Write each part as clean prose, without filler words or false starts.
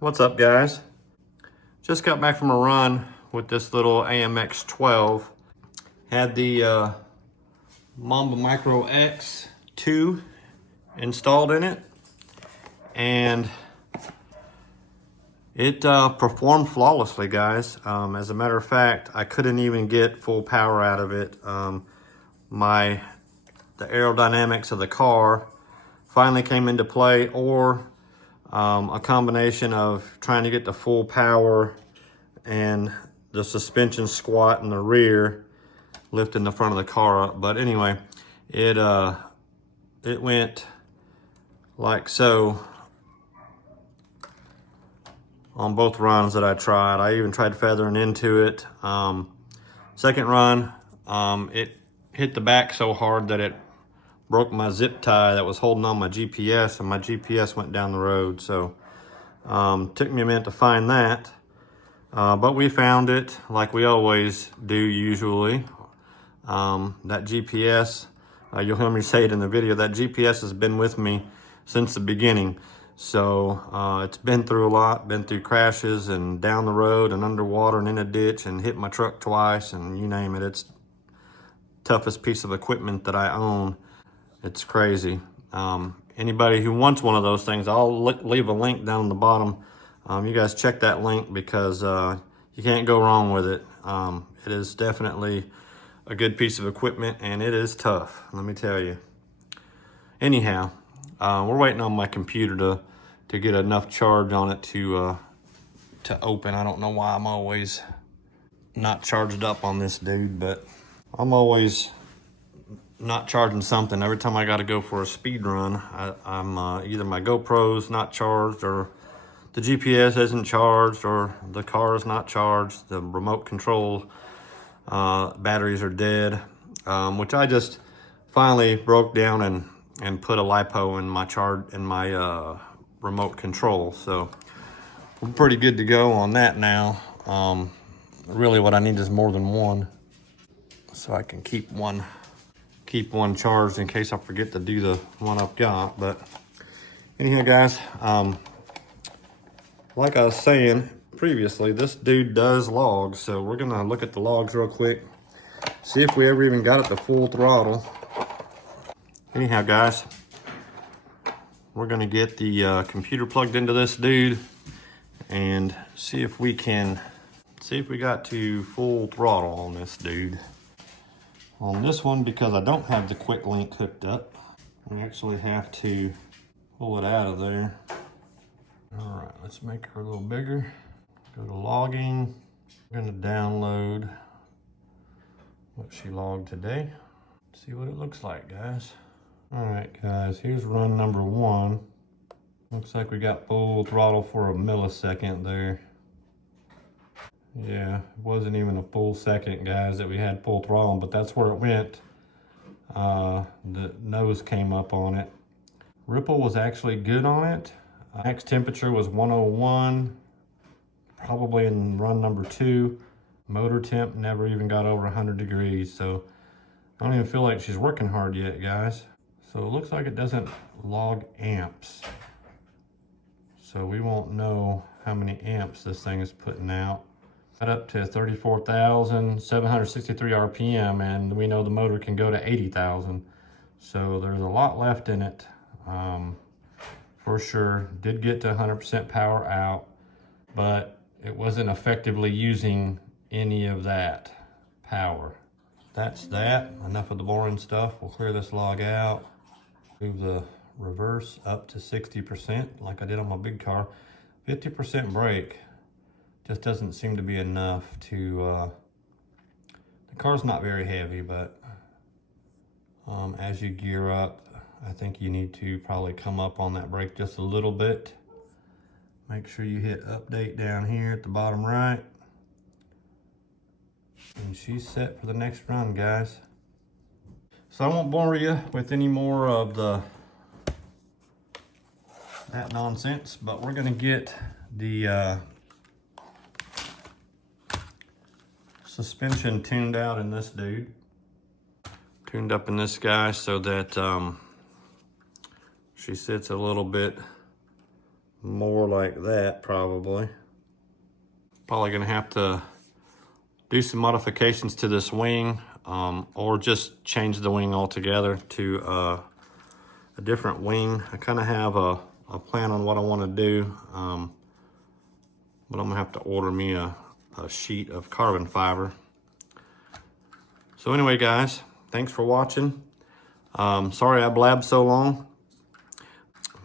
What's up, guys? Just got back from a run with this little AMX 12. Had the Mamba Micro X 2 installed in it, and it performed flawlessly, guys. As a matter of fact, I couldn't even get full power out of it. The aerodynamics of the car finally came into play, or a combination of trying to get the full power and the suspension squat in the rear, lifting the front of the car up. But anyway, it went like so on both runs that I tried. I even tried feathering into it. Second run, it hit the back so hard that it broke my zip tie that was holding on my GPS, and my GPS went down the road. So took me a minute to find that, but we found it like we always do usually. That GPS, you'll hear me say it in the video, that GPS has been with me since the beginning. So it's been through a lot, been through crashes and down the road and underwater and in a ditch and hit my truck twice and you name it. It's the toughest piece of equipment that I own. It's crazy. Anybody who wants one of those things, I'll leave a link down the bottom. You guys check that link because you can't go wrong with it. It is definitely a good piece of equipment, and it is tough, let me tell you. Anyhow, we're waiting on my computer to get enough charge on it to open. I don't know why I'm always not charged up on this dude, but I'm always not charging something. Every time I got to go for a speed run, I'm either my GoPro's not charged, or the GPS isn't charged, or the car is not charged. The remote control batteries are dead, which I just finally broke down and put a LiPo in my remote control. So we're pretty good to go on that now. Really what I need is more than one, so I can keep one charged in case I forget to do the one I've got. But anyhow, guys, like I was saying previously, this dude does logs, so we're gonna look at the logs real quick, see if we ever even got it to full throttle. Anyhow, guys, we're gonna get the computer plugged into this dude and see if we got to full throttle on this dude. On this one, because I don't have the quick link hooked up, we actually have to pull it out of there. All right, let's make her a little bigger. Go to logging. I'm gonna download what she logged today. See what it looks like, guys. All right, guys, here's run number 1. Looks like we got full throttle for a millisecond there. Yeah, it wasn't even a full second, guys, that we had full throttle, but that's where it went. The nose came up on it. Ripple was actually good on it. Max temperature was 101, probably in run number 2. Motor temp never even got over 100 degrees, so I don't even feel like she's working hard yet, guys. So it looks like it doesn't log amps, so we won't know how many amps this thing is putting out. Got up to 34,763 RPM, and we know the motor can go to 80,000. So there's a lot left in it, for sure. Did get to 100% power out, but it wasn't effectively using any of that power. That's that. Enough of the boring stuff. We'll clear this log out. Move the reverse up to 60%, like I did on my big car. 50% brake. Just doesn't seem to be enough to, the car's not very heavy, but as you gear up, I think you need to probably come up on that brake just a little bit. Make sure you hit update down here at the bottom right. And she's set for the next run, guys. So I won't bore you with any more of that nonsense, but we're gonna get the suspension tuned out in this dude. Tuned up in this guy so that she sits a little bit more like that probably. Probably gonna have to do some modifications to this wing, or just change the wing altogether to a different wing. I kind of have a plan on what I want to do, but I'm gonna have to order me a sheet of carbon fiber. So anyway, guys, thanks for watching. Sorry I blabbed so long.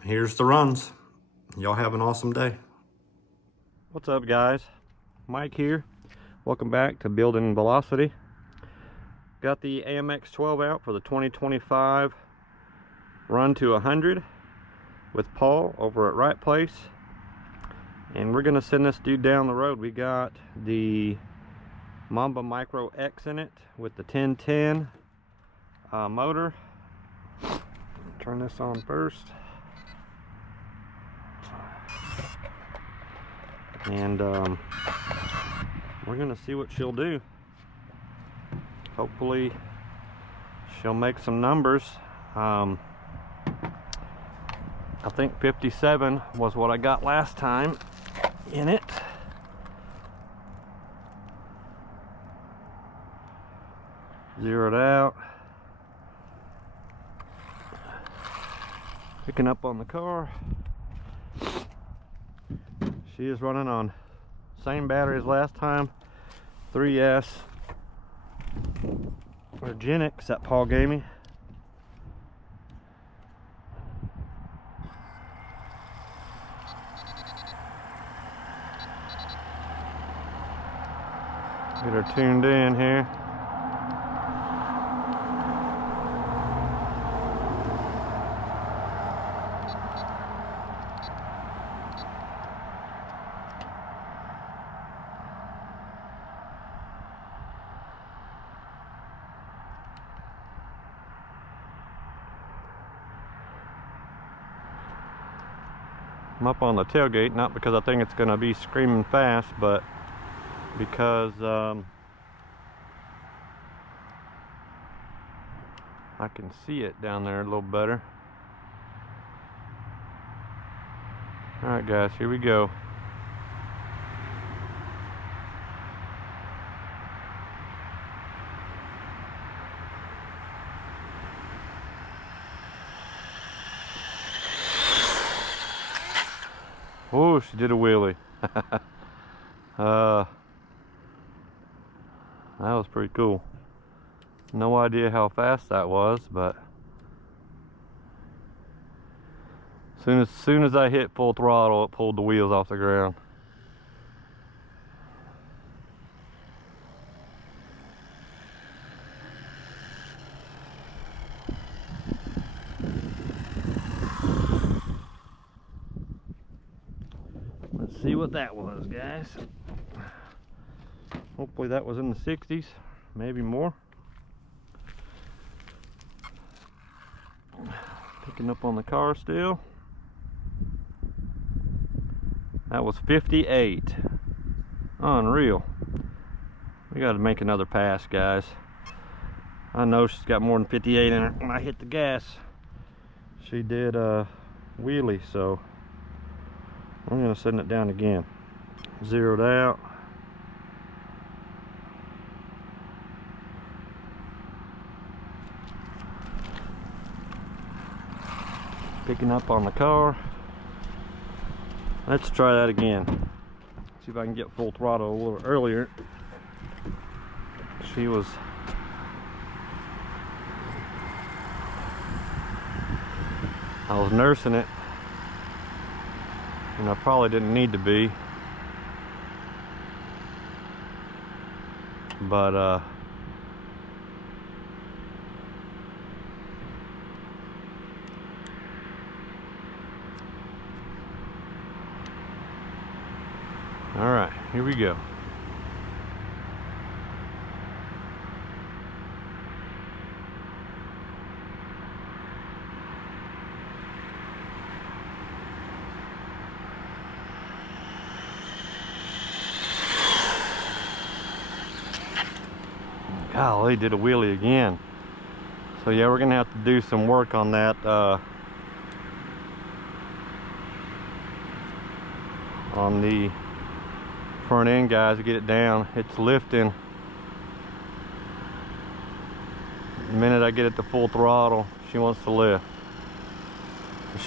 Here's the runs. Y'all have an awesome day. What's up, guys? Mike here. Welcome back to Building Velocity. Got the AMX 12 out for the 2025 run to 100 with Paul over at Right Place. And we're gonna send this dude down the road. We got the Mamba Micro X in it with the 1010 motor. Turn this on first. And we're gonna see what she'll do. Hopefully she'll make some numbers. I think 57 was what I got last time in it. Zeroed out. Picking up on the car. She is running on same battery as last time, 3S Organics that Paul gave me. Get her tuned in here. I'm up on the tailgate, not because I think it's going to be screaming fast, but because I can see it down there a little better. Alright guys, here we go. Oh, she did a wheelie. That was pretty cool. No idea how fast that was, but soon as I hit full throttle, it pulled the wheels off the ground. Let's see what that was, guys. Hopefully that was in the 60s, maybe more. Picking up on the car still. That was 58. Unreal. We got to make another pass, guys. I know she's got more than 58 in her. When I hit the gas, she did a wheelie, so I'm gonna send it down again. Zeroed out. Picking up on the car. Let's try that again. See if I can get full throttle a little earlier. She was I was nursing it, and I probably didn't need to be, but all right, here we go. Golly, did a wheelie again. So yeah, we're gonna have to do some work on that on the front end, guys, to get it down. It's lifting. The minute I get it to full throttle, she wants to lift.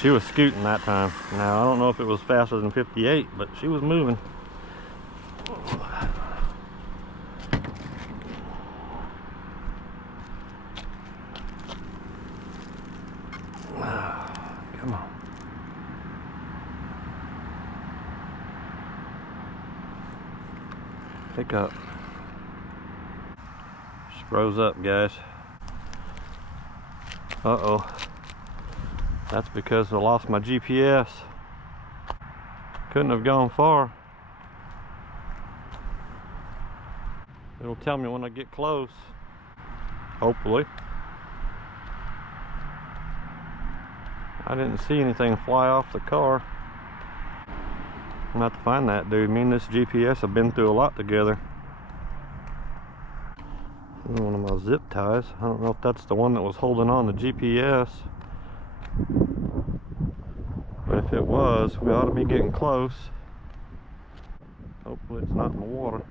She was scooting that time. Now I don't know if it was faster than 58, but she was moving. Come on. Pick up. She froze up, guys. Uh-oh. That's because I lost my GPS. Couldn't have gone far. It'll tell me when I get close. Hopefully. I didn't see anything fly off the car. I'm gonna have to find that dude. Me and this GPS have been through a lot together. One of my zip ties. I don't know if that's the one that was holding on the GPS. But if it was, we ought to be getting close. Hopefully it's not in the water.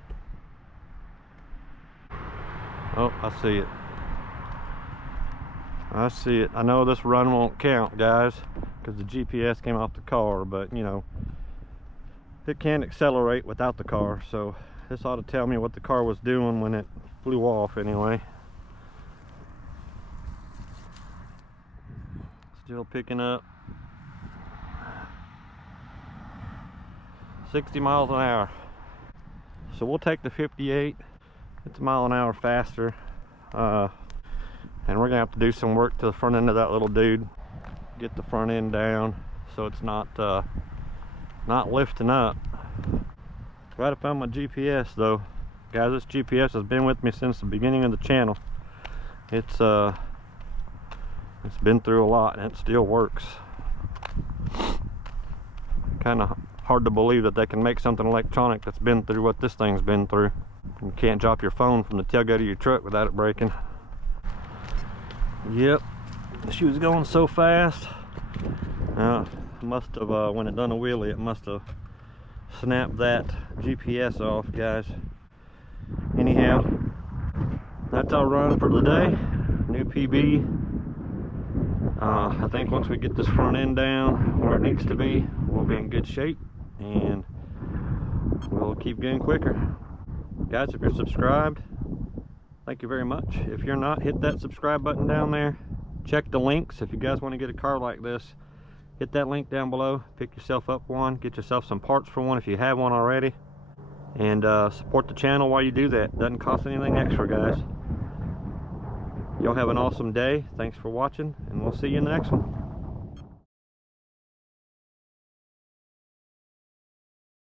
Oh, I see it. I see it. I know this run won't count, guys, because the GPS came off the car, but you know, it can't accelerate without the car, so this ought to tell me what the car was doing when it flew off anyway. Still picking up. 60 miles an hour. So we'll take the 58. It's a mile an hour faster. And we're gonna have to do some work to the front end of that little dude. Get the front end down so it's not lifting up. Glad I found my GPS though. Guys, this GPS has been with me since the beginning of the channel. It's been through a lot and it still works. Kind of hard to believe that they can make something electronic that's been through what this thing's been through. You can't drop your phone from the tailgate of your truck without it breaking. Yep, she was going so fast. Must have, when it done a wheelie, it must have snapped that GPS off, guys. Anyhow, that's our run for the day. New PB. I think once we get this front end down where it needs to be, we'll be in good shape and we'll keep getting quicker. Guys, if you're subscribed, thank you very much. If you're not, hit that subscribe button down there. Check the links if you guys want to get a car like this. Hit that link down below. Pick yourself up one. Get yourself some parts for one if you have one already. And support the channel while you do that. Doesn't cost anything extra, guys. Y'all have an awesome day. Thanks for watching, and we'll see you in the next one.